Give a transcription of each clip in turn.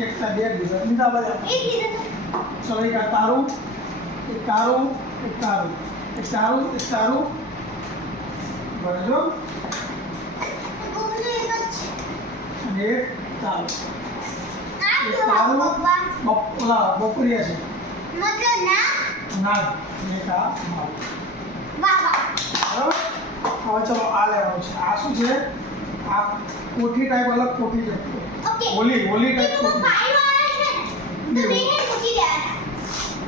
એક તા બે દીધા લીધા બધા એક લીધો ચલો એક આ તારું એક તારું એક તારું એક તારું એક તારું બરાબર ગોગલો એક જ છે અને એક તારું આ એક કેવો તારું ભગવાન ઓલા બપોરિયા છે મતલબ ના નાગ અને એક આ માલ બાબા બરાબર હવે ચલો આ લેવાનું છે આ શું છે આ કોઠી ટાઈપ અલગ કોઠી છે ઓકે હોલી હોલી એ ટાઈપ તો કોઠી ફાઈલ વાળા છે ને તો બેને પૂછી ગયા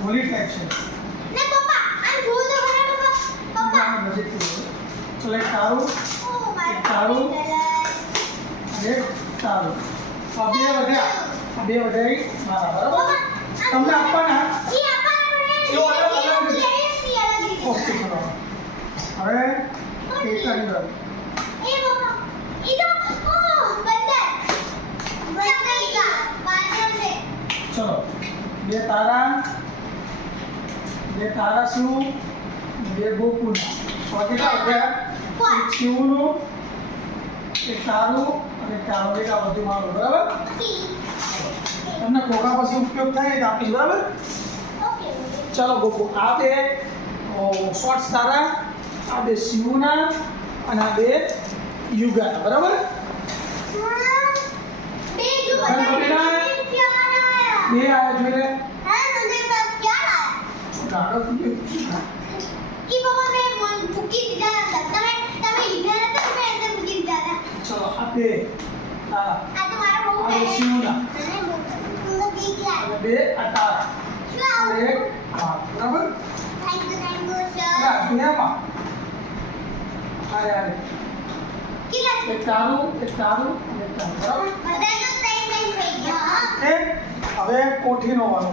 હોલી ટાઈપ છે ને પપ્પા આ જોઈ તો ખરા પપ્પા પપ્પા આના નજીકથી જોજો. ચલો એક તારું ઓ માય એક તારું. ગોડ અને એક તારું આ બે વધ્યા આ બે વધારી મારા બરાબર તમને આપવાના ઈ આપણા એ અલગ અલગ પડે ઓકે ચલો હવે એક કરી દો એ પપ્પા ઈ તો ઓ બંદર બંદર બાજર છે ચલો બે તારા શું બે ગોકુલ તો કેટલા વધ્યા એક શિવનું એક તારું અને એક તારું કેટલા વધુ મારું બરાબર તમને કોકા પછી ઉપયોગ થાય તો આપીશ બરાબર ઓકે ચલો ગોકુ આ બે શોર્ટ્સ તારા આ બે શિવના અને આ બે યુગાના બરાબર બે જો હવે બધા કપિલા, બે આયા જોઈ લે હા મને પર ક્યાં ગાડો ઈ પપ્પા મેં મૂકી દીધા હતા તમે લીધા હતા તો મેં અંદર મૂકી દીધા હતા ચલો આ બે તારા આ તો મારો બહુ આ બે ફેવરેટ શિવના મને બહુ ગીત યાદ અને બે આ તારા શું આવું અને એક આ બરાબર થેન્ક યુ સર ના દુનિયામાં અરે કેટલા એક તારું અને એક તારું બરાબર બધાનો ટાઈમ થઈ ગયો હવે કોઠીનો વારો